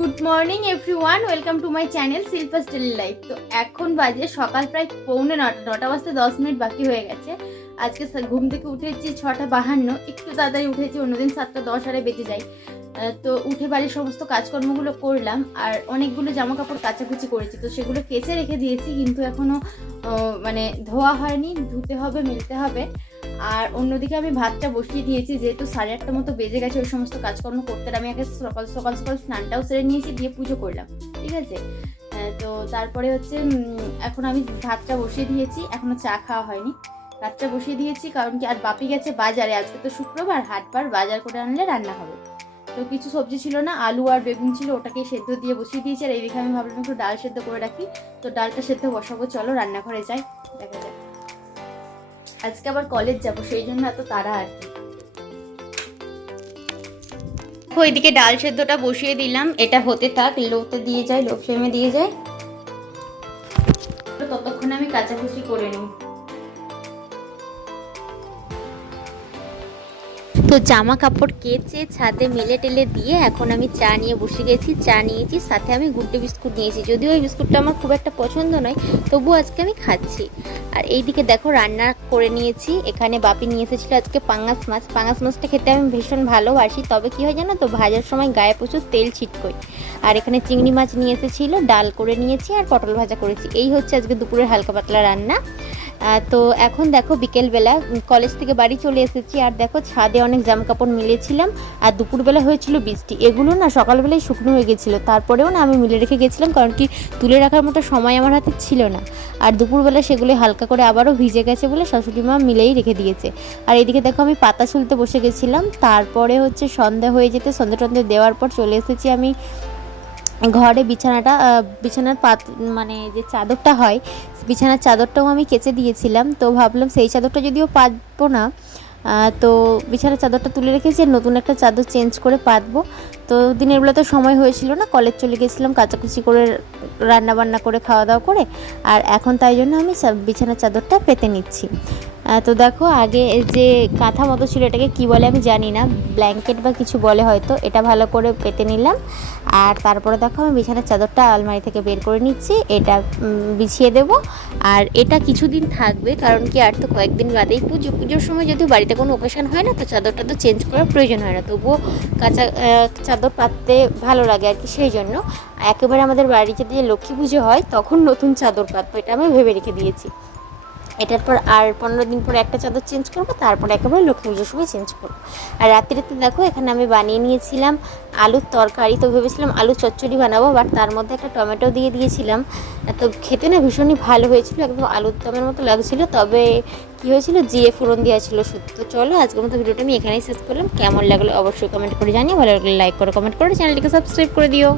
Good morning everyone welcome to my channel Shilpa daily life তো এখন বাজে সকাল প্রায় পৌনে নটা নটা বাজতে দশ মিনিট বাকি হয়ে গেছে। আজকে ঘুম থেকে উঠেছি ছটা বাহান্ন। একটু তাড়াতাড়ি উঠেছি, অন্যদিন সাতটা দশ আরে বেঁচে যাই তো উঠে বাড়ির সমস্ত কাজকর্মগুলো করলাম আর অনেকগুলো জামা কাপড় কাচাকুচি করেছি। তো সেগুলো কেচে রেখে দিয়েছি, কিন্তু এখনও মানে ধোয়া হয়নি। ধুতে হবে, মেলতে হবে। আর অন্যদিকে আমি ভাতটা বসিয়ে দিয়েছি, যেহেতু সাড়ে আটটা মতো বেজে গেছে, ওই সমস্ত কাজকর্ম করতে আমি আগে সকাল সকাল সকাল স্নানটাও সেরে নিয়েছি, দিয়ে পুজো করলাম, ঠিক আছে? তো তারপরে হচ্ছে এখন আমি ভাতটা বসিয়ে দিয়েছি এখনও চা খাওয়া হয়নি। ভাতটা বসিয়ে দিয়েছি, কারণ কি আর বাপি গেছে বাজারে, আজকে তো শুক্রবার, হাটবার, বাজার করে আনলে রান্না হবে। তো কিছু সবজি ছিল না, আলু আর বেগুন ছিল ওটাকে সেদ্ধ দিয়ে বসিয়ে দিয়েছি, আর এইদিকে আমি ভাবলাম একটু ডাল সেদ্ধ করে রাখি, তো ডালটা সেদ্ধ বসাবো, চলো রান্নাঘরে যাই, দেখা যাক। আজকে আবার কলেজ যাব সেই জন্য এত তাড়া আর কি। ওইদিকে ডাল সেদ্ধটা বসিয়ে দিলাম এটা হতে থাক লোতে দিয়ে যায় লো ফ্লেমে দিয়ে যায়। তো ততক্ষণে আমি কাচাকুচি করে নিই। তো জামা কাপড় কেচে ছাদে মেলে টেলে দিয়ে এখন আমি চা নিয়ে বসে গেছি। চা নিয়েছি, সাথে আমি গুড্ডে বিস্কুট নিয়েছি। যদিও ওই বিস্কুটটা আমার খুব একটা পছন্দ নয়, তবুও আজকে আমি খাচ্ছি। আর এইদিকে দেখো রান্না করে নিয়েছি। এখানে বাপি নিয়ে এসেছিল আজকে পাঙ্গাস মাছ। পাঙ্গাস মাছটা খেতে আমি ভীষণ ভালোবাসি। তবে কি হয় জানো তো, ভাজার সময় গায়ে প্রচুর তেল ছিটকোয়। আর এখানে চিংড়ি মাছ নিয়ে এসেছিল, ডাল করে নিয়েছি আর পটল ভাজা করেছি। এই হচ্ছে আজকে দুপুরের হালকা পাতলা রান্না। তো এখন দেখো বিকেলবেলা কলেজ থেকে বাড়ি চলে এসেছি। আর দেখো ছাদে অনেক জামা কাপড় মিলেছিলাম। আর দুপুরবেলা হয়েছিল বৃষ্টি। এগুলো না সকালবেলায় শুকনো হয়ে গেছিল। তারপরেও না আমি মিলে রেখে গেছিলাম, কারণ কি তুলে রাখার মতো সময় আমার হাতে ছিল না। আর দুপুরবেলা সেগুলো হালকা করে আবারও ভিজে গেছে বলে শাশুড়ি মা মিলেই রেখে দিয়েছে। আর এদিকে দেখো আমি পাতা শুলতে বসে গেছিলাম। তারপরে হচ্ছে সন্ধ্যা হয়ে যেতে সন্ধ্যে টন্ধে দেওয়ার পর চলে এসেছি আমি ঘরে বিছানাটা বিছানার পাত মানে যে চাদরটা হয়, বিছানার চাদরটাও আমি কেচে দিয়েছিলাম। তো ভাবলাম সেই চাদরটা যদিও পাতবো না তো বিছানার চাদরটা তুলে রেখেছি নতুন একটা চাদর চেঞ্জ করে পাতবো। তো দিনের বেলা তো সময় হয়েছিল না, কলেজ চলে গেছিলাম, কাচাকুচি করে রান্না বান্না করে খাওয়া দাওয়া করে, আর এখন তাই জন্য আমি বিছানার চাদরটা পেতে নিচ্ছি। তো দেখো, আগে যে কাঁথা মতো ছিল, এটাকে কি বলে আমি জানি না। ব্ল্যাঙ্কেট বা কিছু বলে হয়তো, এটা ভালো করে পেতে নিলাম। আর তারপরে দেখো, আমি বিছানার চাদরটা আলমারি থেকে বের করে নিচ্ছি, এটা বিছিয়ে দেব। আর এটা কিছুদিন থাকবে, কারণ কি আর তো কয়েকদিন বাদেই পুজো। পুজোর সময় যদি বাড়িতে কোনো ওকেশন হয় না, তো চাদরটা তো চেঞ্জ করার প্রয়োজন হয় না। তবুও কাঁচা চাদর পাততে ভালো লাগে আর কি, সেই জন্য। একেবারে আমাদের বাড়িতে যে লক্ষ্মী পুজো হয়, তখন নতুন চাদর পাতবো, এটা আমি ভেবে রেখে দিয়েছি। এটার পর আর পনেরো দিন পর একটা চাদর চেঞ্জ করব, তারপর একেবারে লক্ষ্মী পুজোর সময় চেঞ্জ করব। আর রাত্রিতে দেখো, এখানে আমি বানিয়ে নিয়েছিলাম আলুর তরকারি। তো ভেবেছিলাম আলু চচ্চড়ি বানাবো বাট তার মধ্যে একটা টমেটো দিয়ে দিয়েছিলাম। তো খেতে না ভীষণই ভালো হয়েছিল, একদম আলুর দমের মতো লাগছিল। তবে কি হয়েছিল? জিয়ে ফোড়ন দেওয়া ছিল শুধু তো চলো, আজকের মতো ভিডিওটা আমি এখানেই শেষ করলাম। কেমন লাগল অবশ্যই কমেন্ট করে জানিয়ে ভালো লাগলে লাইক করো কমেন্ট করে, চ্যানেলটিকে সাবস্ক্রাইব করে দিও।